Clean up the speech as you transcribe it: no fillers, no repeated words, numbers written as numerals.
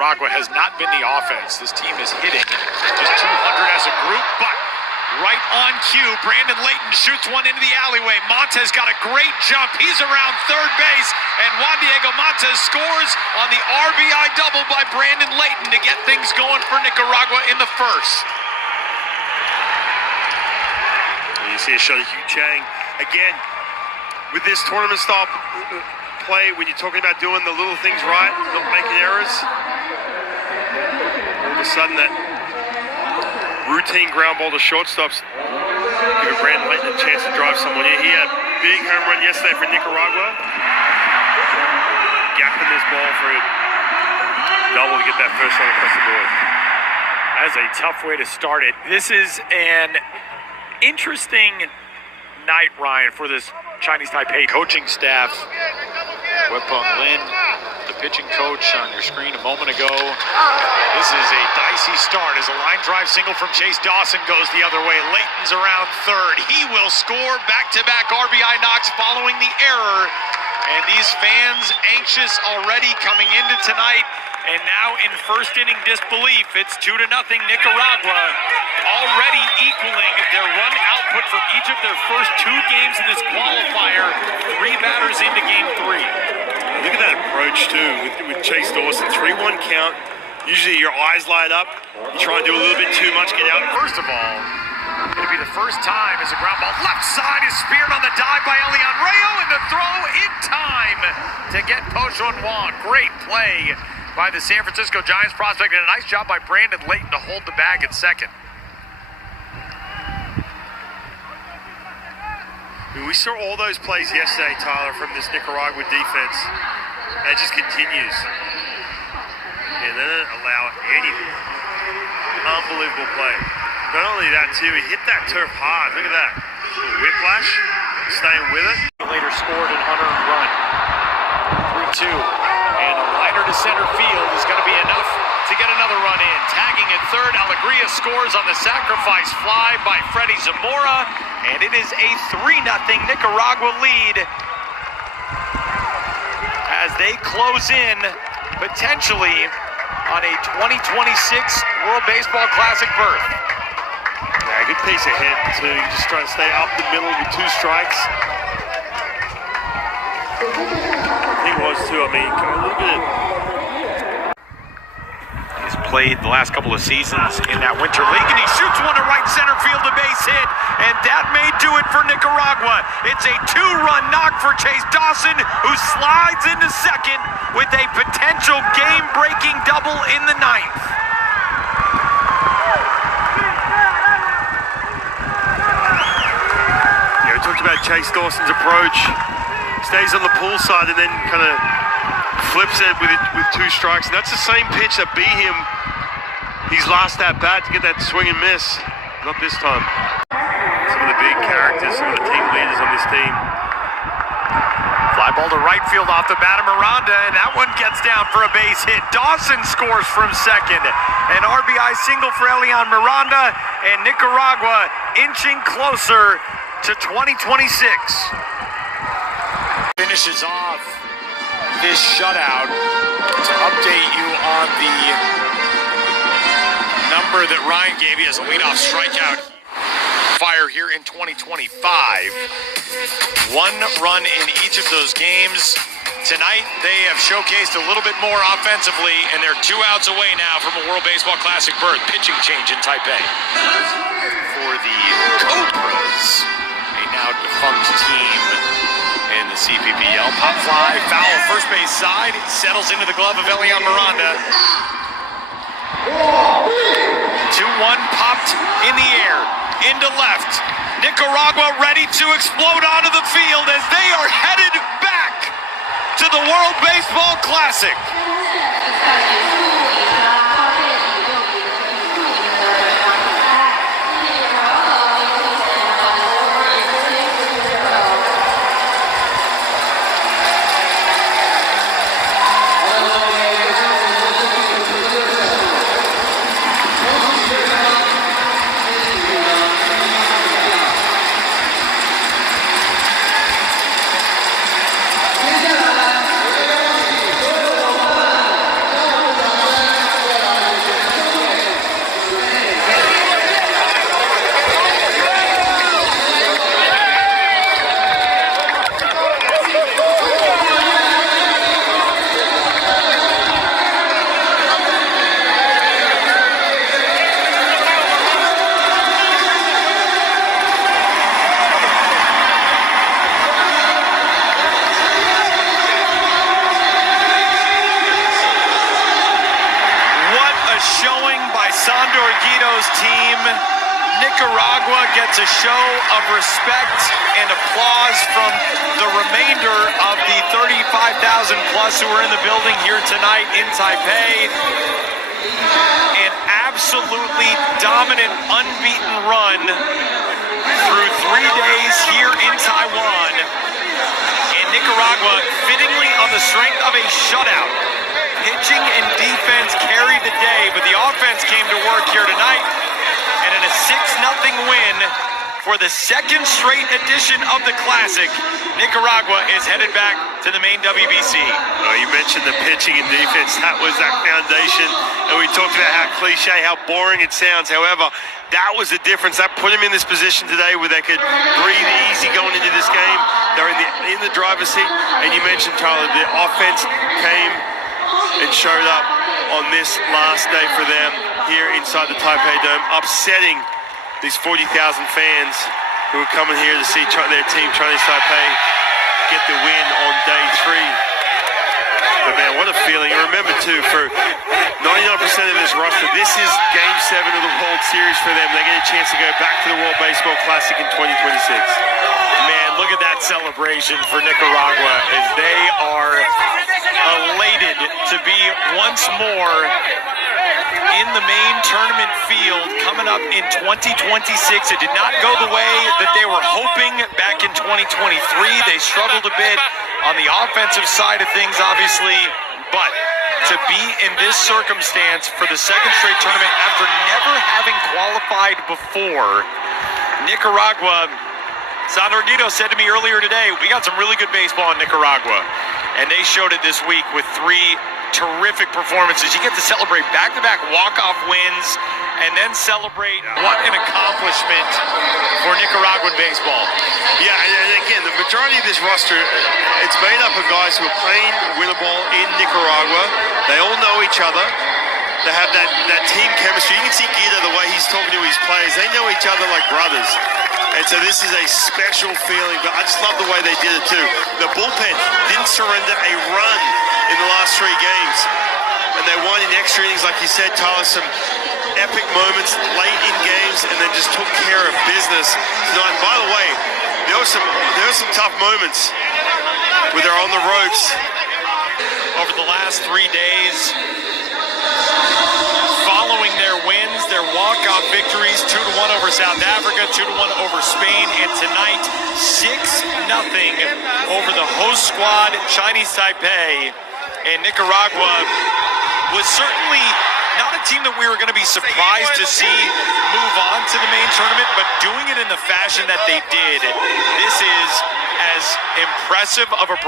Nicaragua has not been the offense. This team is hitting just 200 as a group, but right on cue, Brandon Layton shoots one into the alleyway. Montes got a great jump. He's around third base, and Juan Diego Montes scores on the RBI double by Brandon Layton to get things going for Nicaragua in the first. You see a shot of Hugh Chang. Again, with this tournament style play, when you're talking about doing the little things right, not making errors, all of a sudden that routine ground ball to shortstops give Brandon Layton a chance to drive someone in. He had a big home run yesterday for Nicaragua. Gapping this ball for a double to get that first shot across the board. That's a tough way to start it. This is an interesting night, Ryan, for this Chinese Taipei coaching staff. Wepeng Lin, the pitching coach on your screen a moment ago. This is a dicey start as a line drive single from Chase Dawson goes the other way. Layton's around third. He will score back-to-back RBI knocks following the error. And these fans anxious already coming into tonight. And now in first inning disbelief, it's 2-0 Nicaragua, already equaling their run output from each of their first two games in this qualifier. 3 batters into game 3. Look at that approach too with Chase Dawson. 3-1 count. Usually your eyes light up. You try and do a little bit too much, get out. First of all, it'll be the first time as a ground ball left side is speared on the dive by Elian Rayo, and the throw in time to get Pochon Wong. Great play by the San Francisco Giants prospect, and a nice job by Brandon Layton to hold the bag at second. I mean, we saw all those plays yesterday, Tyler, from this Nicaragua defense. And it just continues. And they don't allow anything. Unbelievable play. Not only that, too, he hit that turf hard. Look at that. Whiplash, staying with it. Later scored an unearned run. 3-2. And a liner to center field is going to be enough to get another run in. Tagging at third, Alegria scores on the sacrifice fly by Freddie Zamora. And it is a 3-0 Nicaragua lead as they close in potentially on a 2026 World Baseball Classic berth. Yeah, good pace ahead too. Just trying to stay up the middle with 2 strikes. He was too. I mean, look at it. He's played the last couple of seasons in that Winter League, and he shoots one to right center field, a base hit, and that may do it for Nicaragua. It's a 2-run knock for Chase Dawson, who slides into second with a potential game-breaking double in the 9th. Yeah, we talked about Chase Dawson's approach. Stays on the pull side and then kind of flips it with 2 strikes. And that's the same pitch that beat him his last at bat to get that swing and miss. Not this time. Some of the big characters, some of the team leaders on this team. Fly ball to right field off the bat of Miranda, and that one gets down for a base hit. Dawson scores from second. An RBI single for Elian Miranda, and Nicaragua inching closer to 2026. Finishes off this shutout to update you on the number that Ryan gave you as a leadoff strikeout fire here in 2025. 1 run in each of those games. Tonight, they have showcased a little bit more offensively, and they're 2 outs away now from a World Baseball Classic berth. Pitching change in Taipei. For the Cobras, a now defunct team in the CPPL. Pop fly, foul first base side, settles into the glove of Elian Miranda. 2-1 popped in the air, into left. Nicaragua ready to explode onto the field as they are headed back to the World Baseball Classic. showing by Sandor Guido's team. Nicaragua gets a show of respect and applause from the remainder of the 35,000 plus who are in the building here tonight in Taipei. An absolutely dominant, unbeaten run through 3 days here in Taiwan. And Nicaragua, fittingly on the strength of a shutout, pitching and defense carried the day, but the offense came to work here tonight. And in a 6-0 win for the second straight edition of the Classic, Nicaragua is headed back to the main WBC. You mentioned the pitching and defense. That was that foundation. And we talked about how cliche, how boring it sounds. However, that was the difference. That put them in this position today where they could breathe easy going into this game. They're in the driver's seat. And you mentioned, Tyler, the offense came and showed up on this last day for them here inside the Taipei Dome, upsetting these 40,000 fans who are coming here to see their team, Chinese Taipei, get the win on day 3. But man, what a feeling. And remember too, for 99% of this roster, this is Game 7 of the World Series for them. They get a chance to go back to the World Baseball Classic in 2026. Man, look at that celebration for Nicaragua as they are elated to be once more in the main tournament field coming up in 2026. It did not go the way that they were hoping back in 2023. They struggled a bit on the offensive side of things, obviously, but to be in this circumstance for the second straight tournament after never having qualified before, Nicaragua, Sandor Guido said to me earlier today, we got some really good baseball in Nicaragua, and they showed it this week with 3 terrific performances. You get to celebrate back-to-back walk-off wins and then celebrate. What an accomplishment for Nicaraguan baseball. Yeah, and again, the majority of this roster, it's made up of guys who are playing winter ball in Nicaragua. They all know each other. They have that team chemistry. You can see Guido, the way he's talking to his players. They know each other like brothers. And so this is a special feeling, but I just love the way they did it too. The bullpen didn't surrender a run in the last 3 games. And they won in extra innings, like you said, Tyler, some epic moments late in games, and then just took care of business tonight. And by the way, there were some tough moments where they're on the ropes. Over the last 3 days, following their wins, their walk-off victories, 2-1 over South Africa, 2-1 over Spain, and tonight 6-0 over the host squad, Chinese Taipei. And Nicaragua was certainly not a team that we were going to be surprised to see move on to the main tournament, but doing it in the fashion that they did, this is as impressive of a